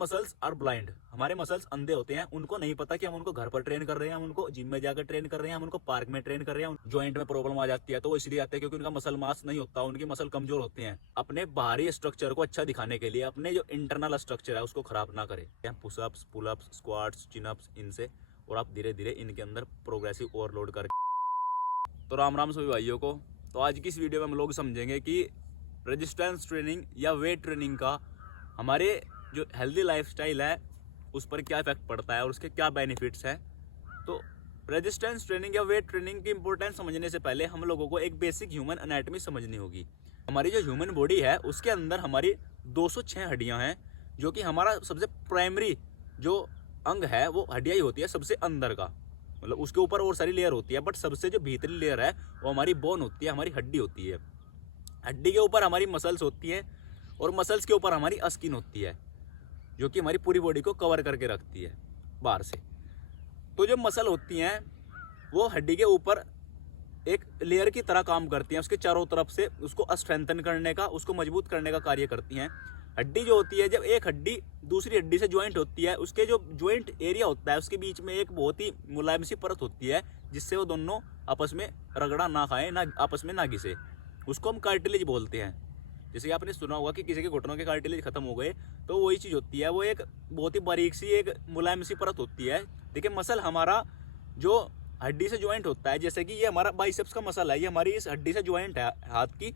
Muscles are blind, हमारे muscles अंधे होते हैं, उनको नहीं पता कि हम उनको घर पर ट्रेन कर रहे हैं, हम उनको जिम में जाकर ट्रेन कर रहे हैं, हम उनको पार्क में ट्रेन कर रहे हैं। जॉइंट में प्रॉब्लम आ जाती है तो वो इसलिए आते हैं क्योंकि उनका मसल मास नहीं होता, उनकी मसल कमजोर होते हैं। अपने बाहरी स्ट्रक्चर को अच्छा दिखाने के लिए अपने जो इंटरनल स्ट्रक्चर है उसको खराब ना करें। पुशअप्स, पुलअप्स, स्क्वाट्स, चिनअप्स, इनसे और आप धीरे धीरे इनके अंदर प्रोग्रेसिव ओवरलोड कर। तो राम राम सभी भाइयों को। तो आज की इस वीडियो में हम लोग समझेंगे कि रेजिस्टेंस ट्रेनिंग या वेट ट्रेनिंग का हमारे जो हेल्दी लाइफस्टाइल है उस पर क्या इफेक्ट पड़ता है और उसके क्या बेनिफिट्स हैं। तो रेजिस्टेंस ट्रेनिंग या वेट ट्रेनिंग की इंपॉर्टेंस समझने से पहले हम लोगों को एक बेसिक ह्यूमन एनाटॉमी समझनी होगी। हमारी जो ह्यूमन बॉडी है उसके अंदर हमारी 206 हड्डियां हैं, जो कि हमारा सबसे प्राइमरी जो अंग है वो हड्डियां ही होती है सबसे अंदर का, मतलब उसके ऊपर और सारी लेयर होती है, बट सबसे जो भीतरी लेयर है वो हमारी बोन होती है, हमारी हड्डी होती है। हड्डी के ऊपर हमारी मसल्स होती हैं और मसल्स के ऊपर हमारी स्किन होती है, जो कि हमारी पूरी बॉडी को कवर करके रखती है बाहर से। तो जो मसल होती हैं वो हड्डी के ऊपर एक लेयर की तरह काम करती हैं, उसके चारों तरफ से उसको स्ट्रेंथन करने का, उसको मजबूत करने का कार्य करती हैं। हड्डी जो होती है, जब एक हड्डी दूसरी हड्डी से ज्वाइंट होती है, उसके जो ज्वाइंट एरिया होता है उसके बीच में एक बहुत ही मुलायम सी परत होती है, जिससे वो दोनों आपस में रगड़ा ना खाएं, ना आपस में ना घिसे। उसको हम कार्टिलेज बोलते हैं। जैसे कि आपने सुना होगा कि किसी के घुटनों के कार्टिलेज खत्म हो गए, तो वही चीज़ होती है, वो एक बहुत ही बारीक सी एक मुलायम सी परत होती है। देखिए मसल हमारा जो हड्डी से ज्वाइंट होता है, जैसे कि ये हमारा बाइसेप्स का मसल है, ये हमारी इस हड्डी से ज्वाइंट है हाथ की,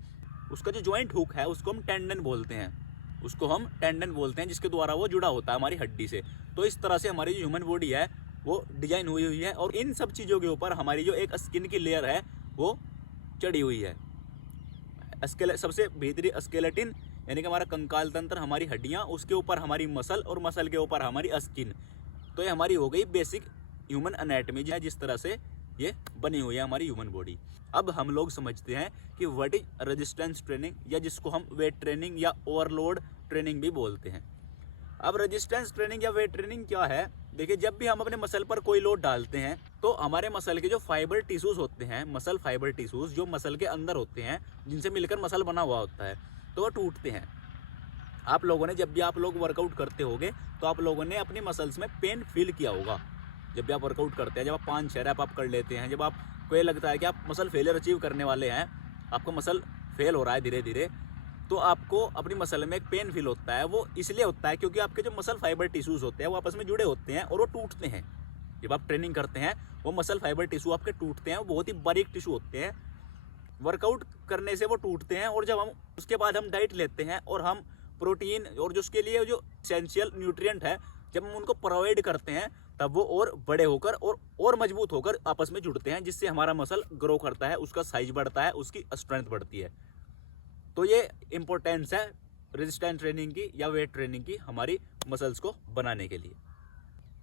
उसका जो ज्वाइंट हुक है उसको हम टेंडन बोलते हैं, जिसके द्वारा वो जुड़ा होता है हमारी हड्डी से। तो इस तरह से हमारी जो ह्यूमन बॉडी है वो डिजाइन हुई हुई है, और इन सब चीज़ों के ऊपर हमारी जो एक स्किन की लेयर है वो चढ़ी हुई है। सबसे भीतरी स्केलेटिन यानी कि हमारा कंकाल तंत्र, हमारी हड्डियां, उसके ऊपर हमारी मसल और मसल के ऊपर हमारी स्किन। तो ये हमारी हो गई बेसिक ह्यूमन एनाटॉमी, जिस तरह से ये बनी हुई है हमारी ह्यूमन बॉडी। अब हम लोग समझते हैं कि व्हाट इज रेजिस्टेंस ट्रेनिंग, या जिसको हम वेट ट्रेनिंग या ओवरलोड ट्रेनिंग भी बोलते हैं। अब रेजिस्टेंस ट्रेनिंग या वेट ट्रेनिंग क्या है? देखिए, जब भी हम अपने मसल पर कोई लोड डालते हैं तो हमारे मसल के जो फाइबर टिश्यूज होते हैं, मसल फाइबर टिश्यूज जो मसल के अंदर होते हैं, जिनसे मिलकर मसल बना हुआ होता है, तो वो टूटते हैं। आप लोगों ने, जब भी आप लोग वर्कआउट करते होंगे तो आप लोगों ने अपनी मसल्स में पेन फील किया होगा। जब भी आप वर्कआउट करते हैं, जब आप 5-6 रैप आप कर लेते हैं, जब आपको ये लगता है कि आप मसल फेलियर अचीव करने वाले हैं, आपका मसल फेल हो रहा है धीरे धीरे, तो आपको अपनी मसल में एक पेन फील होता है। वो इसलिए होता है क्योंकि आपके जो मसल फाइबर टिश्यूज होते हैं वो आपस में जुड़े होते हैं और वो टूटते हैं। जब आप ट्रेनिंग करते हैं वो मसल फाइबर टिश्यू आपके टूटते हैं, वो बहुत ही बारीक टिश्यू होते हैं, वर्कआउट करने से वो टूटते हैं। और जब हम उसके बाद हम डाइट लेते हैं और हम प्रोटीन और जो उसके लिए जो एसेंशियल न्यूट्रिएंट है, जब हम उनको प्रोवाइड करते हैं, तब वो और बड़े होकर और मजबूत होकर आपस में जुड़ते हैं, जिससे हमारा मसल ग्रो करता है, उसका साइज बढ़ता है, उसकी स्ट्रेंथ बढ़ती है। तो ये इंपॉर्टेंस है रेजिस्टेंस ट्रेनिंग की या वेट ट्रेनिंग की हमारी मसल्स को बनाने के लिए।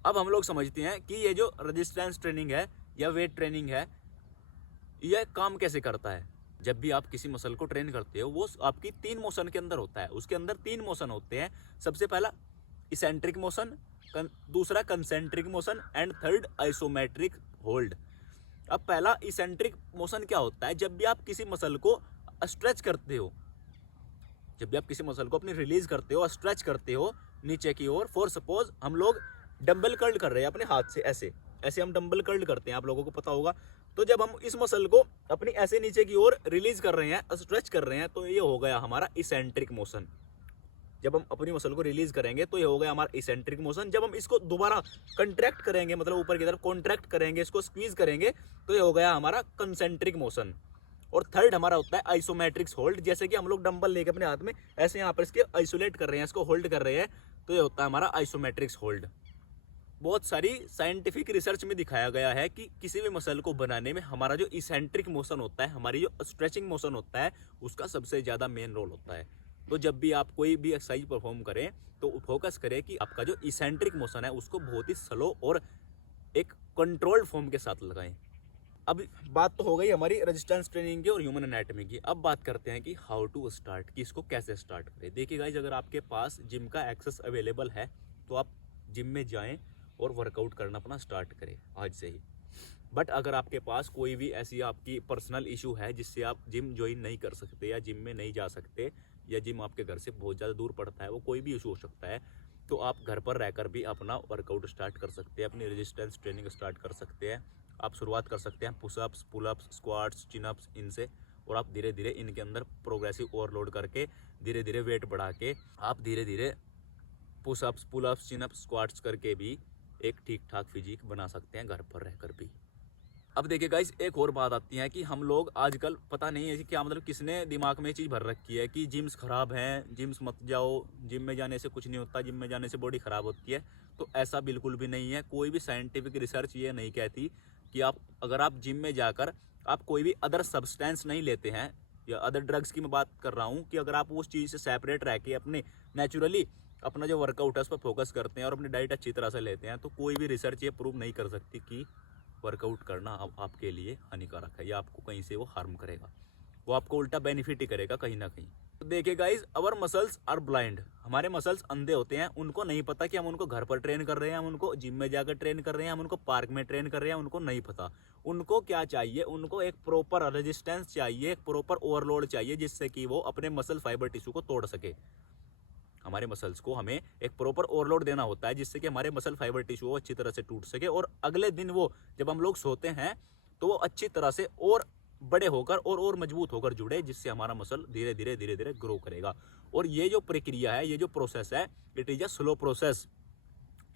अब हम लोग समझते हैं कि ये जो रेजिस्टेंस ट्रेनिंग है या वेट ट्रेनिंग है, यह काम कैसे करता है। जब भी आप किसी मसल को ट्रेन करते हो वो आपकी 3 मोशन के अंदर होता है। उसके अंदर 3 मोशन होते हैं। सबसे पहला इसेंट्रिक मोशन, दूसरा concentric motion and third isometric hold. अब पहला इसेंट्रिक मोशन क्या होता है? जब भी आप किसी मसल को स्ट्रेच करते हो, जब भी आप किसी मसल को अपनी रिलीज करते हो, स्ट्रेच करते हो नीचे की ओर, फॉर सपोज हम लोग डंबल कर्ल कर रहे हैं अपने हाथ से, ऐसे ऐसे हम डंबल कर्ल करते हैं, आप लोगों को पता होगा। तो जब हम इस मसल को अपनी ऐसे नीचे की ओर रिलीज कर रहे हैं, स्ट्रेच कर रहे हैं, तो ये हो गया हमारा इसेंट्रिक मोशन। जब हम अपनी मसल को रिलीज करेंगे तो ये हो गया हमारा इसेंट्रिक मोशन। जब हम इसको दोबारा कंट्रैक्ट करेंगे, मतलब ऊपर की तरफ कॉन्ट्रैक्ट करेंगे, इसको स्क्वीज करेंगे, तो ये हो गया हमारा कंसेंट्रिक मोशन। और थर्ड हमारा होता है आइसोमेट्रिक्स होल्ड। जैसे कि हम लोग डंबल लेके अपने हाथ में ऐसे यहाँ पर इसके आइसोलेट कर रहे हैं, इसको होल्ड कर रहे हैं, तो ये होता है हमारा आइसोमेट्रिक्स होल्ड। बहुत सारी साइंटिफिक रिसर्च में दिखाया गया है कि किसी भी मसल को बनाने में हमारा जो इसेंट्रिक मोशन होता है, हमारी जो स्ट्रेचिंग मोशन होता है, उसका सबसे ज़्यादा मेन रोल होता है। तो जब भी आप कोई भी एक्सरसाइज परफॉर्म करें तो फोकस करें कि आपका जो इसेंट्रिक मोशन है उसको बहुत ही स्लो और एक कंट्रोल्ड फॉर्म के साथ लगाएं। अब बात तो हो गई हमारी रेजिस्टेंस ट्रेनिंग की और ह्यूमन एनाटॉमी की। अब बात करते हैं कि हाउ टू स्टार्ट, कि इसको कैसे स्टार्ट करें। देखिए गाइस, अगर आपके पास जिम का एक्सेस अवेलेबल है तो आप जिम में जाएं और वर्कआउट करना अपना स्टार्ट करें आज से ही। बट अगर आपके पास कोई भी ऐसी आपकी पर्सनल इशू है जिससे आप जिम ज्वाइन नहीं कर सकते या जिम में नहीं जा सकते, या जिम आपके घर से बहुत ज़्यादा दूर पड़ता है, वो कोई भी इशू हो सकता है, तो आप घर पर रहकर भी अपना वर्कआउट स्टार्ट कर सकते हैं, अपनी रेजिस्टेंस ट्रेनिंग स्टार्ट कर सकते हैं। आप शुरुआत कर सकते हैं पुशअप्स, पुलअप्स, स्क्वाट्स, चिनअप्स इनसे, और आप धीरे धीरे इनके अंदर प्रोग्रेसिव ओवरलोड करके धीरे धीरे वेट बढ़ा के आप धीरे धीरे पुशअप्स, पुलअप्स, चिनअप्स, स्क्वाट्स करके भी एक ठीक ठाक फिजिक बना सकते हैं घर पर रहकर भी। अब देखिए गाइस, एक और बात आती है कि हम लोग आजकल पता नहीं है क्या मतलब किसने दिमाग में ये चीज़ भर रखी है कि जिम्स खराब हैं, जिम्स मत जाओ, जिम में जाने से कुछ नहीं होता, जिम में जाने से बॉडी खराब होती है। तो ऐसा बिल्कुल भी नहीं है। कोई भी साइंटिफिक रिसर्च ये नहीं कहती कि आप अगर आप जिम में जाकर आप कोई भी अदर सब्सटेंस नहीं लेते हैं, या अदर ड्रग्स की मैं बात कर रहा हूँ, कि अगर आप उस चीज़ से सेपरेट रह के अपने नेचुरली अपना जो वर्कआउट है उस पर फोकस करते हैं और अपनी डाइट अच्छी तरह से लेते हैं, तो कोई भी रिसर्च ये प्रूव नहीं कर सकती कि वर्कआउट करना अब आपके लिए हानिकारक है या आपको कहीं से वो हार्म करेगा। वो आपको उल्टा बेनिफिट ही करेगा कहीं ना कहीं। तो देखिए guys, our muscles are blind. हमारे मसल्स अंधे होते हैं। उनको नहीं पता कि हम उनको घर पर ट्रेन कर रहे हैं, हम उनको जिम में जाकर ट्रेन कर रहे हैं, हम उनको पार्क में ट्रेन कर रहे हैं, उनको नहीं पता। उनको क्या चाहिए? उनको एक प्रॉपर रेजिस्टेंस चाहिए, एक प्रॉपर ओवरलोड चाहिए, जिससे कि वो अपने मसल फाइबर टिश्यू को तोड़ सके। हमारे मसल्स को हमें एक प्रॉपर ओवरलोड देना होता है, जिससे कि हमारे मसल फाइबर टिश्यू अच्छी तरह से टूट सके, और अगले दिन वो जब हम लोग सोते हैं तो वो अच्छी तरह से और बड़े होकर और मजबूत होकर जुड़े, जिससे हमारा मसल धीरे धीरे ग्रो करेगा। और ये जो प्रक्रिया है, ये जो प्रोसेस है, it is a slow process.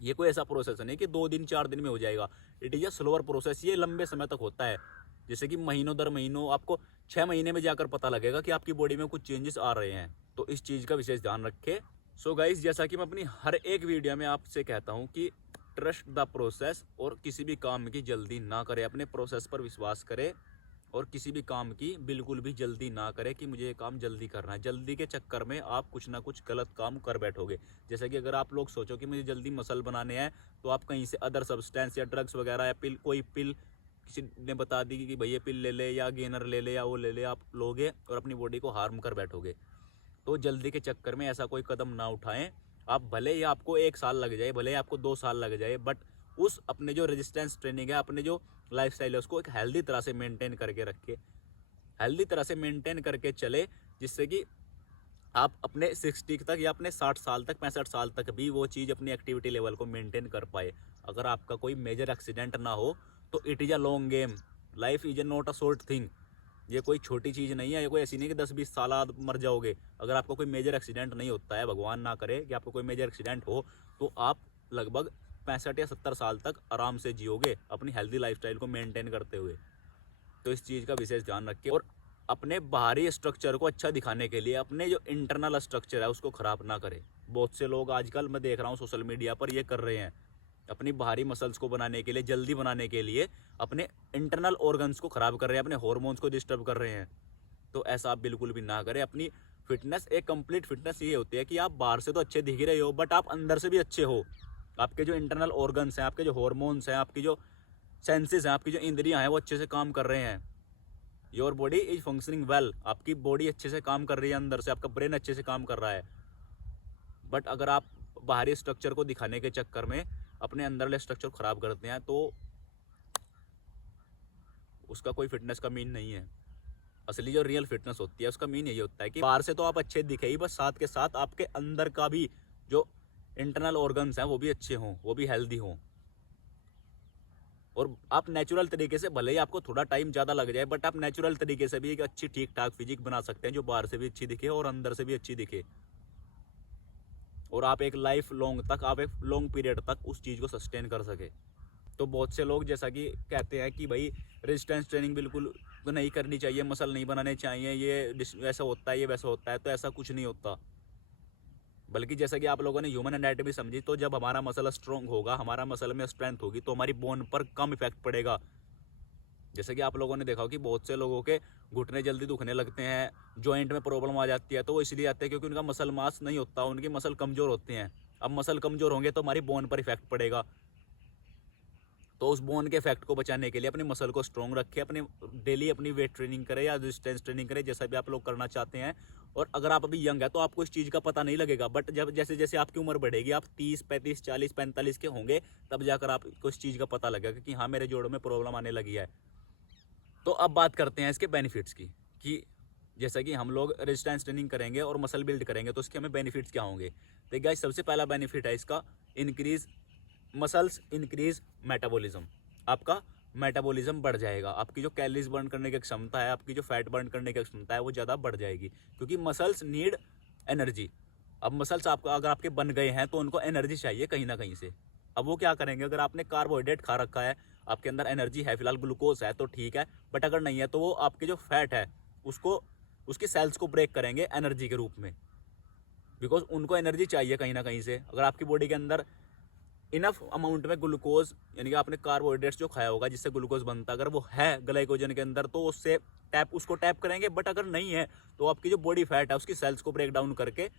ये कोई ऐसा प्रोसेस नहीं कि 2 दिन 4 दिन में हो जाएगा। It is a slower process. ये लंबे समय तक होता है, जैसे कि महीनों दर महीनों, आपको 6 महीने में जाकर पता लगेगा कि आपकी बॉडी में कुछ चेंजेस आ रहे हैं। तो इस चीज़ का विशेष ध्यान रखें। सो गाइस, जैसा कि मैं अपनी हर एक वीडियो में आपसे कहता हूं कि ट्रस्ट द प्रोसेस, और किसी भी काम की जल्दी ना करें, अपने प्रोसेस पर विश्वास करें, और किसी भी काम की बिल्कुल भी जल्दी ना करें कि मुझे ये काम जल्दी करना है। जल्दी के चक्कर में आप कुछ ना कुछ गलत काम कर बैठोगे। जैसे कि अगर आप लोग सोचो कि मुझे जल्दी मसल बनाने हैं, तो आप कहीं से अदर सब्सटेंस या ड्रग्स वगैरह या पिल, कोई पिल किसी ने बता दी कि भैया पिल ले ले या गेनर ले ले या वो ले ले, आप लोगे और अपनी बॉडी को हार्म कर बैठोगे। तो जल्दी के चक्कर में ऐसा कोई कदम ना उठाएं। आप भले ही आपको 1 साल लग जाए, भले ही आपको 2 साल लग जाए, बट उस अपने जो रेजिस्टेंस ट्रेनिंग है, अपने जो लाइफस्टाइल है, उसको एक हेल्दी तरह से मेंटेन करके रखे, हेल्दी तरह से मेंटेन करके चले, जिससे कि आप अपने 60 तक या अपने 60 साल तक, 65 साल तक भी वो चीज़ अपनी एक्टिविटी लेवल को मेंटेन कर पाए। अगर आपका कोई मेजर एक्सीडेंट ना हो तो it is a long game. Life is not a short thing. ये कोई छोटी चीज़ नहीं है, ये कोई ऐसी नहीं कि 10-20 साल बाद मर जाओगे। अगर आपको कोई मेजर एक्सीडेंट नहीं होता है, भगवान ना करे कि आपको कोई मेजर एक्सीडेंट हो, तो आप लगभग 65 या 70 साल तक आराम से जियोगे अपनी हेल्दी लाइफस्टाइल को मेंटेन करते हुए। तो इस चीज़ का विशेष ध्यान रखिए, और अपने बाहरी स्ट्रक्चर को अच्छा दिखाने के लिए अपने जो इंटरनल स्ट्रक्चर है उसको ख़राब ना करें। बहुत से लोग आजकल मैं देख रहा हूँ सोशल मीडिया पर ये कर रहे हैं। अपनी बाहरी मसल्स को बनाने के लिए, जल्दी बनाने के लिए अपने इंटरनल ऑर्गन्स को ख़राब कर रहे हैं, अपने हार्मोन्स को डिस्टर्ब कर रहे हैं। तो ऐसा आप बिल्कुल भी ना करें। अपनी फिटनेस, एक कंप्लीट फिटनेस ये होती है कि आप बाहर से तो अच्छे दिख रहे हो, बट आप अंदर से भी अच्छे हो। आपके जो इंटरनल ऑर्गन्स हैं, आपके जो हार्मोन्स हैं, आपकी जो सेंसेस हैं, आपकी जो इंद्रियां हैं, वो अच्छे से काम कर रहे हैं। Your body is functioning well. आपकी बॉडी अच्छे से काम कर रही है, अंदर से आपका ब्रेन अच्छे से काम कर रहा है। बट अगर आप बाहरी स्ट्रक्चर को दिखाने के चक्कर में अपने अंदरले स्ट्रक्चर को खराब करते हैं, तो उसका कोई फिटनेस का मीन नहीं है। असली जो रियल फिटनेस होती है उसका मीन यही होता है कि बाहर से तो आप अच्छे दिखे ही, बस साथ के साथ आपके अंदर का भी जो इंटरनल ऑर्गन्स हैं वो भी अच्छे हों, वो भी हेल्दी हों। और आप नेचुरल तरीके से, भले ही आपको थोड़ा टाइम ज़्यादा लग जाए, बट आप नेचुरल तरीके से भी एक अच्छी ठीक ठाक फिजिक बना सकते हैं, जो बाहर से भी अच्छी दिखे और अंदर से भी अच्छी दिखे। और आप एक लाइफ लॉन्ग तक, आप एक लॉन्ग पीरियड तक उस चीज़ को सस्टेन कर सके। तो बहुत से लोग जैसा कि कहते हैं कि भाई रेजिस्टेंस ट्रेनिंग बिल्कुल नहीं करनी चाहिए, मसल नहीं बनाने चाहिए, ये ऐसा होता है, ये वैसा होता है। तो ऐसा कुछ नहीं होता। बल्कि जैसा कि आप लोगों ने ह्यूमन एनाटॉमी समझी, तो जब हमारा मसल स्ट्रॉन्ग होगा, हमारा मसल में स्ट्रेंथ होगी, तो हमारी बोन पर कम इफेक्ट पड़ेगा। जैसे कि आप लोगों ने देखा हो कि बहुत से लोगों के घुटने जल्दी दुखने लगते हैं, जॉइंट में प्रॉब्लम आ जाती है, तो वो इसलिए आते हैं क्योंकि उनका मसल मास नहीं होता, उनकी मसल कमज़ोर होते हैं। अब मसल कमज़ोर होंगे तो हमारी बोन पर इफेक्ट पड़ेगा। तो उस बोन के इफेक्ट को बचाने के लिए अपने मसल को स्ट्रॉन्ग रखें, अपने डेली अपनी वेट ट्रेनिंग करें या रेजिस्टेंस ट्रेनिंग करें, जैसा भी आप लोग करना चाहते हैं। और अगर आप अभी यंग है तो आपको इस चीज़ का पता नहीं लगेगा, बट जब जैसे जैसे आपकी उम्र बढ़ेगी, आप 30, 35, 40, 45 के होंगे, तब जाकर आपको इस चीज़ का पता लगेगा कि हाँ, मेरे जोड़ों में प्रॉब्लम आने लगी है। तो अब बात करते हैं इसके बेनिफिट्स की, कि जैसा कि हम लोग रेजिस्टेंस ट्रेनिंग करेंगे और मसल बिल्ड करेंगे तो उसके हमें बेनिफिट्स क्या होंगे। तो गाइस सबसे पहला बेनिफिट है इसका, इंक्रीज मसल्स, इंक्रीज मेटाबॉलिज्म। आपका मेटाबॉलिज्म बढ़ जाएगा, आपकी जो कैलोरीज बर्न करने की क्षमता है, आपकी जो फैट बर्न करने की क्षमता है वो ज़्यादा बढ़ जाएगी, क्योंकि मसल्स नीड एनर्जी। अब मसल्स आपका अगर आपके बन गए हैं तो उनको एनर्जी चाहिए कहीं ना कहीं से। अब वो क्या करेंगे, अगर आपने कार्बोहाइड्रेट खा रखा है, आपके अंदर एनर्जी है, फिलहाल ग्लूकोज है तो ठीक है, बट अगर नहीं है तो वो आपके जो फैट है उसको, उसकी सेल्स को ब्रेक करेंगे एनर्जी के रूप में, बिकॉज उनको एनर्जी चाहिए कहीं ना कहीं से। अगर आपकी बॉडी के अंदर इनफ अमाउंट में ग्लूकोज, यानी कि आपने कार्बोहाइड्रेट्स जो खाया होगा जिससे ग्लूकोज बनता है, अगर वो है ग्लाइकोजन के अंदर तो उससे उसको टैप करेंगे। बट अगर नहीं है तो आपकी जो बॉडी फैट है उसकी सेल्स को ब्रेक डाउन करके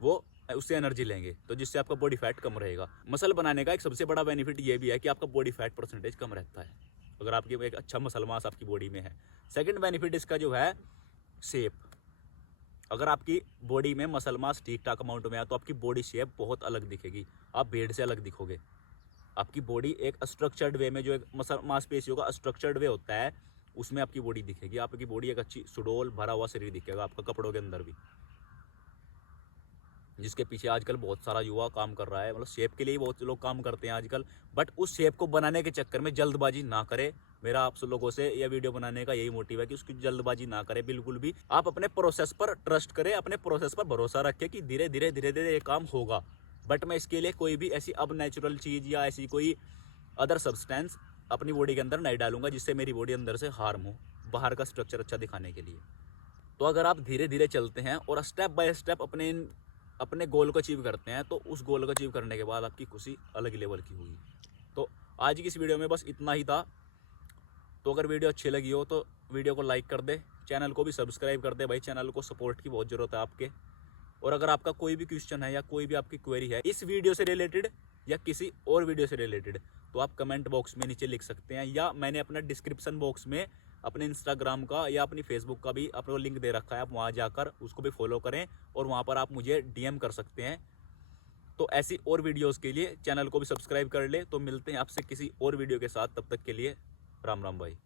वो उससे एनर्जी लेंगे, तो जिससे आपका बॉडी फैट कम रहेगा। मसल बनाने का एक सबसे बड़ा बेनिफिट ये भी है कि आपका बॉडी फैट परसेंटेज कम रहता है अगर आपकी एक अच्छा मसल मास आपकी बॉडी में है। सेकंड बेनिफिट इसका जो है शेप। अगर आपकी बॉडी में मसल मास ठीक ठाक अमाउंट में है तो आपकी बॉडी शेप बहुत अलग दिखेगी, आप भीड़ से अलग दिखोगे। आपकी बॉडी एक स्ट्रक्चर्ड वे में, जो एक मसल मांसपेशियों का स्ट्रक्चर्ड वे होता है उसमें आपकी बॉडी दिखेगी। आपकी बॉडी एक अच्छी सुडौल भरा हुआ शरीर दिखेगा आपका कपड़ों के अंदर भी, जिसके पीछे आजकल बहुत सारा युवा काम कर रहा है। मतलब शेप के लिए बहुत लोग काम करते हैं आजकल, बट उस शेप को बनाने के चक्कर में जल्दबाजी ना करे। मेरा आप सब लोगों से यह वीडियो बनाने का यही मोटिव है कि उसकी जल्दबाजी ना करे बिल्कुल भी। आप अपने प्रोसेस पर ट्रस्ट करें, अपने प्रोसेस पर भरोसा रखें कि धीरे धीरे धीरे धीरे ये काम होगा। बट मैं इसके लिए कोई भी ऐसी अब नेचुरल चीज़ या ऐसी कोई अदर सब्सटेंस अपनी बॉडी के अंदर नहीं डालूंगा जिससे मेरी बॉडी अंदर से हार्म हो, बाहर का स्ट्रक्चर अच्छा दिखाने के लिए। तो अगर आप धीरे धीरे चलते हैं और स्टेप बाय स्टेप अपने गोल को अचीव करते हैं तो उस गोल को अचीव करने के बाद आपकी खुशी अलग लेवल की होगी। तो आज की इस वीडियो में बस इतना ही था। तो अगर वीडियो अच्छी लगी हो तो वीडियो को लाइक कर दे, चैनल को भी सब्सक्राइब कर दे भाई, चैनल को सपोर्ट की बहुत ज़रूरत है आपके। और अगर आपका कोई भी क्वेश्चन है या कोई भी आपकी क्वेरी है इस वीडियो से रिलेटेड या किसी और वीडियो से रिलेटेड, तो आप कमेंट बॉक्स में नीचे लिख सकते हैं, या मैंने अपना डिस्क्रिप्शन बॉक्स में अपने इंस्टाग्राम का या अपनी फेसबुक का भी आपको लिंक दे रखा है, आप वहाँ जाकर उसको भी फॉलो करें और वहाँ पर आप मुझे डीएम कर सकते हैं। तो ऐसी और वीडियोस के लिए चैनल को भी सब्सक्राइब कर ले। तो मिलते हैं आपसे किसी और वीडियो के साथ, तब तक के लिए राम राम भाई।